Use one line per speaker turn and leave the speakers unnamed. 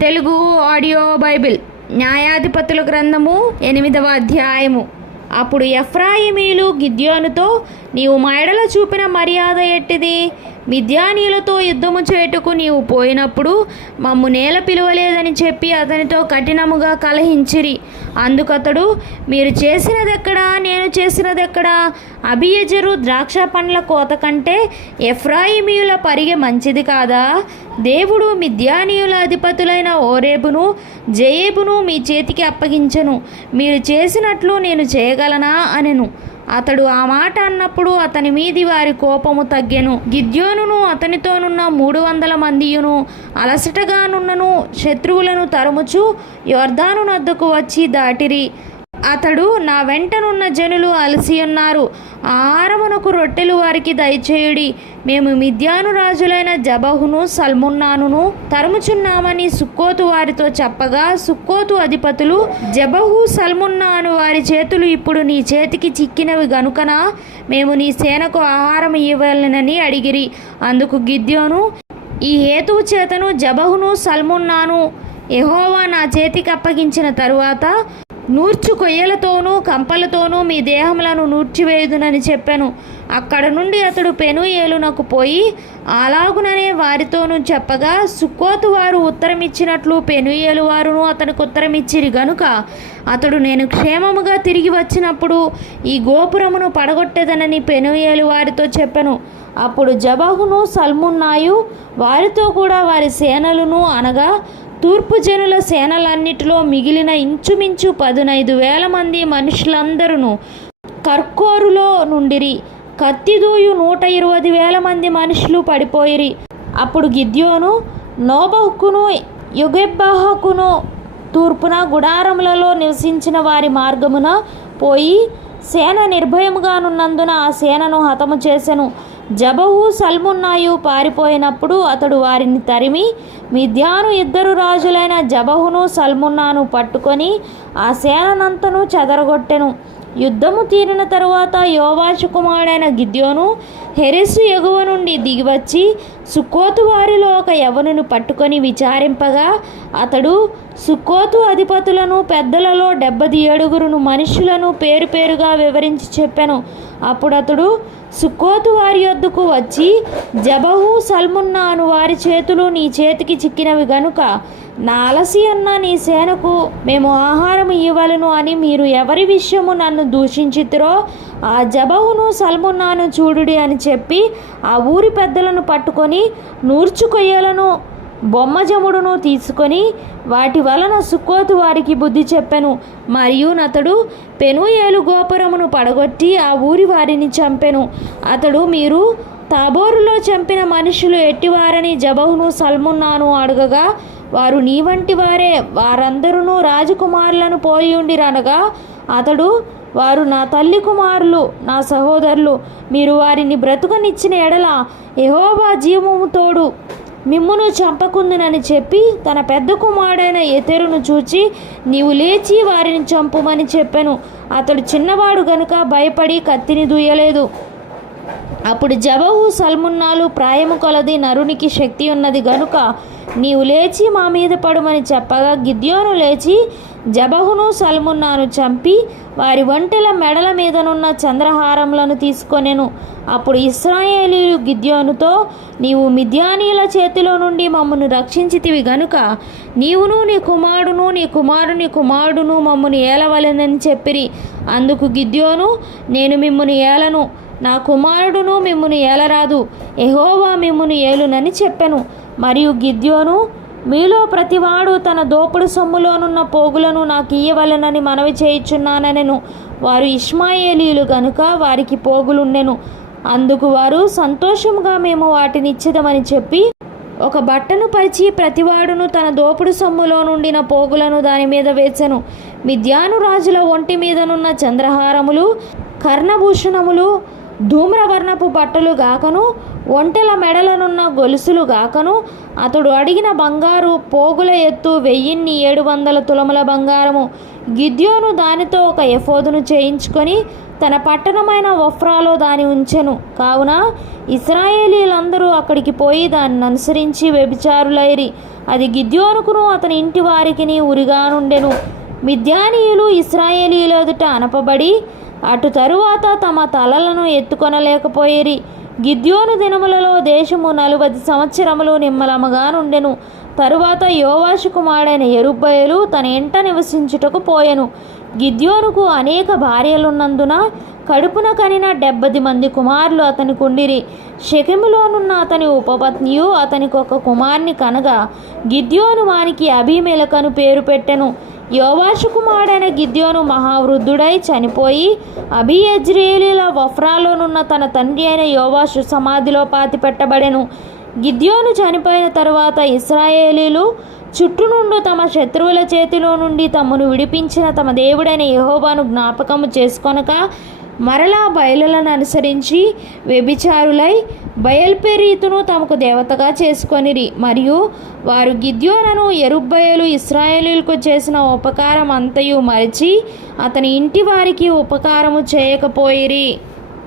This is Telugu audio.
తెలుగు ఆడియో బైబిల్ న్యాయాధిపతుల గ్రంథము ఎనిమిదవ అధ్యాయము. అప్పుడు ఎఫ్రాయిమీలు గిద్యోనుతో నీవు మా ఎడల చూపిన మర్యాద ఎట్టిది? మిద్యానీయులతో యుద్ధము చేయుటకు నీవు పోయినప్పుడు మమ్ము నేల పిలువలేదని చెప్పి అతనితో కఠినముగా కలహించిరి. అందుకతడు మీరు చేసినదెక్కడా? నేను చేసినదెక్కడా? అభియజరు ద్రాక్ష పండ్ల కోత కంటే ఎఫ్రాయిమీయుల పరిగె మంచిది కాదా? దేవుడు మిద్యానీయుల అధిపతులైన ఓరేబును జయేబును మీ చేతికి అప్పగించను. మీరు చేసినట్లు నేను చేయగలనా? అనెను. అతడు ఆ మాట అన్నప్పుడు అతని మీది వారి కోపము తగ్గెను. గిద్యోనును అతనితోనున్న మూడు వందల మందియును అలసటగానున్నను శత్రువులను తరుముచు యోర్ధాను నద్దకు వచ్చి దాటిరి. అతడు నా వెంటనున్న జనులు అలసి ఉన్నారు. ఆహారమునకు రొట్టెలు వారికి దయచేయుడి. మేము మిద్యాను రాజులైన జబహును సల్మున్నానును తరుముచున్నామని సుక్కోతు వారితో చెప్పగా సుక్కోతు అధిపతులు జబహు సల్మున్నాను వారి చేతులు ఇప్పుడు నీ చేతికి చిక్కినవి గనుకన? మేము నీ సేనకు ఆహారం ఇవ్వలనని అడిగిరి. అందుకు గిద్యోను ఈ హేతువు చేతను జబహును సల్మున్నాను ఎహోవా నా చేతికి అప్పగించిన తరువాత నూర్చు కొయ్యలతోనూ కంపలతోనూ మీ దేహములను నూర్చివేయుదునని చెప్పాను. అక్కడ నుండి అతడు పెనుయేలునకు పోయి అలాగుననే వారితోనూ చెప్పగా సుక్కోతు వారు ఉత్తరమిచ్చినట్లు పెనుయేలు వారును అతనికి ఉత్తరమిచ్చిరి గనుక అతడు నేను క్షేమముగా తిరిగి వచ్చినప్పుడు ఈ గోపురమును పడగొట్టేదనని పెనుయేలు వారితో చెప్పాను. అప్పుడు జబహును సల్మున్నాయు వారితో కూడా వారి సేనలను అనగా తూర్పు జనుల సేనలన్నిటిలో మిగిలిన ఇంచుమించు పదునైదు వేల మంది మనుషులందరూ కర్కోరులో నుండిరి. కత్తిదూయు నూట ఇరవై వేల మంది మనుషులు పడిపోయిరి. అప్పుడు గిద్యోను నోబహుకును యుగెబ్బహకును తూర్పున గుడారములలో నివసించిన వారి మార్గమున పోయి సేన నిర్భయముగానున్నందున ఆ సేనను హతము చేసెను. జబహు సల్మున్నాయు పారిపోయినప్పుడు అతడు వారిని తరిమి మిద్యాను ఇద్దరు రాజులైన జబహును సల్మున్నాను పట్టుకొని ఆ సేననంతను చెదరగొట్టెను. యుద్ధము తీరిన తరువాత యోవాచు కుమారుడైన గిద్యోను హెరెస్సు ఎగువ నుండి దిగివచ్చి సుక్కోతు వారిలో ఒక యవనును పట్టుకొని విచారింపగా అతడు సుక్కోతు అధిపతులను పెద్దలలో డెబ్బది ఏడుగురును మనుషులను పేరు పేరుగా వివరించి చెప్పాను. అప్పుడు అతడు సుక్కోతు వారి యొద్దకు వచ్చి జబహు సల్మున్నా అను వారి చేతులు నీ చేతికి చిక్కినవి గనుక నా అలసి అన్న నీ సేనకు మేము ఆహారం ఇవ్వలను అని మీరు ఎవరి విషయము నన్ను దూషించితిరో ఆ జబహును సల్మున్నాను చూడుడి అని చెప్పి ఆ ఊరి పెద్దలను పట్టుకొని నూర్చుకొయ్యలను బొమ్మజముడును తీసుకొని వాటి వలన సుక్కోతు వారికి బుద్ధి చెప్పెను. మరియు అతడు పెనుయేలు గోపురమును పడగొట్టి ఆ ఊరి వారిని చంపెను. అతడు మీరు తాబోరులో చంపిన మనుషులు ఎట్టివారని జబహును సల్మున్నాను అడగగా వారు నీ వంటి వారే వారందరూ రాజకుమారులను పోయి ఉండిరనగా అతడు వారు నా తల్లి కుమారులు నా సహోదరులు మీరు వారిని బ్రతుకనిచ్చిన ఎడల యహోబా జీవము తోడు మిమ్మును చంపకుందునని చెప్పి తన పెద్ద కుమారుడైన ఎతెరును చూచి నీవు లేచి వారిని చంపుమని చెప్పాను. అతడు చిన్నవాడు గనుక భయపడి కత్తిని దూయలేదు. అప్పుడు జబహు సల్మున్నాలు ప్రాయము కొలది నరునికి శక్తి ఉన్నది గనుక నీవు లేచి మా మీద పడుమని చెప్పగా గిద్యోను లేచి జబహును సల్మున్నాను చంపి వారి ఒంటెల మెడల మీదనున్న చంద్రహారములను తీసుకొనెను. అప్పుడు ఇస్రాయేలీలు గిద్యోనుతో నీవు మిద్యానీల చేతిలో నుండి మమ్మను రక్షించితివి గనుక నీవును నీ కుమారుడును నీ కుమారుని కుమారుడును మమ్మను ఏలవలెనని చెప్పిరి. అందుకు గిద్యోను నేను మిమ్మను ఏలను. నా కుమారుడును మిమ్మును ఏలరాదు. ఎహోవా మిమ్మును ఏలునని చెప్పెను. మరియు గిద్యోను మీలో ప్రతివాడు తన దోపుడు సొమ్ములోనున్న పోగులను నాకు ఇయ్యవలనని మనవి చేయుచున్నానెను వారు ఇష్మాయేలీలు గనుక వారికి పోగులుండెను. అందుకు వారు సంతోషముగా మేము వాటిని ఇచ్చేదమని చెప్పి ఒక బట్టను పరిచి ప్రతివాడును తన దోపుడు సొమ్ములో నుండిన పోగులను దాని మీద వేచెను మిద్యాను రాజుల ఒంటి మీదనున్న చంద్రహారములు కర్ణభూషణములు ధూమ్రవర్ణపు బట్టలు గాకను ఒంటెల మెడలనున్న గొలుసులు గాకను అతడు అడిగిన బంగారు పోగుల ఎత్తు వెయ్యిన్ని ఏడు వందల తులముల బంగారము. గిద్యోను దానితో ఒక ఎఫోదును చేయించుకొని తన పట్టణమైన వఫ్రాలో దాని ఉంచెను. కావున ఇస్రాయేలీలందరూ అక్కడికి పోయి దాన్ని అనుసరించి వ్యభిచారులైరి. అది గిద్యోనుకును అతని ఇంటి వారికిని ఉరిగా నుండెను మిద్యానీయులు ఇస్రాయేలీల ఎదుట అనపబడి అటు తరువాత తమ తలలను ఎత్తుకొనలేకపోయిరి. గిద్యోను దినములలో దేశము నలువది సంవత్సరములు నిమ్మలముగా నుండెను. తరువాత యోవాషు కుమారుడైన ఎరుబ్బయలు తన ఇంట నివసించుటకు పోయెను. గిద్యోనుకు అనేక భార్యలున్నందున కడుపున కనిన డెబ్బది మంది కుమారులు అతనికి ఉండిరి షెకెములోనున్న అతని ఉపపత్నియు అతనికి ఒక కుమార్ని కనగా గిద్యోను వానికి అభిమేలకను పేరు పెట్టెను. యోవాషు కుమారుడైన గిద్యోను మహావృద్ధుడై చనిపోయి అభియజ్రేలీల వఫ్రాలోనున్న తన తండ్రి అయిన యోవాషు సమాధిలో పాతి పెట్టబడెను గిద్యోను చనిపోయిన తరువాత ఇస్రాయేలీలు చుట్టూ నుండి తమ శత్రువుల చేతిలో నుండి తమను విడిపించిన తమ దేవుడైన యహోబాను జ్ఞాపకము చేసుకొనక మరలా బయలులను అనుసరించి వ్యభిచారులై బయల్పేరీతును తమకు దేవతగా చేసుకొనిరి. మరియు వారు గిద్యోనను ఎరుబ్బయలు ఇస్రాయేలీలకు చేసిన ఉపకారం అంతయు మరిచి అతని ఇంటి వారికి ఉపకారము చేయకపోయిరి.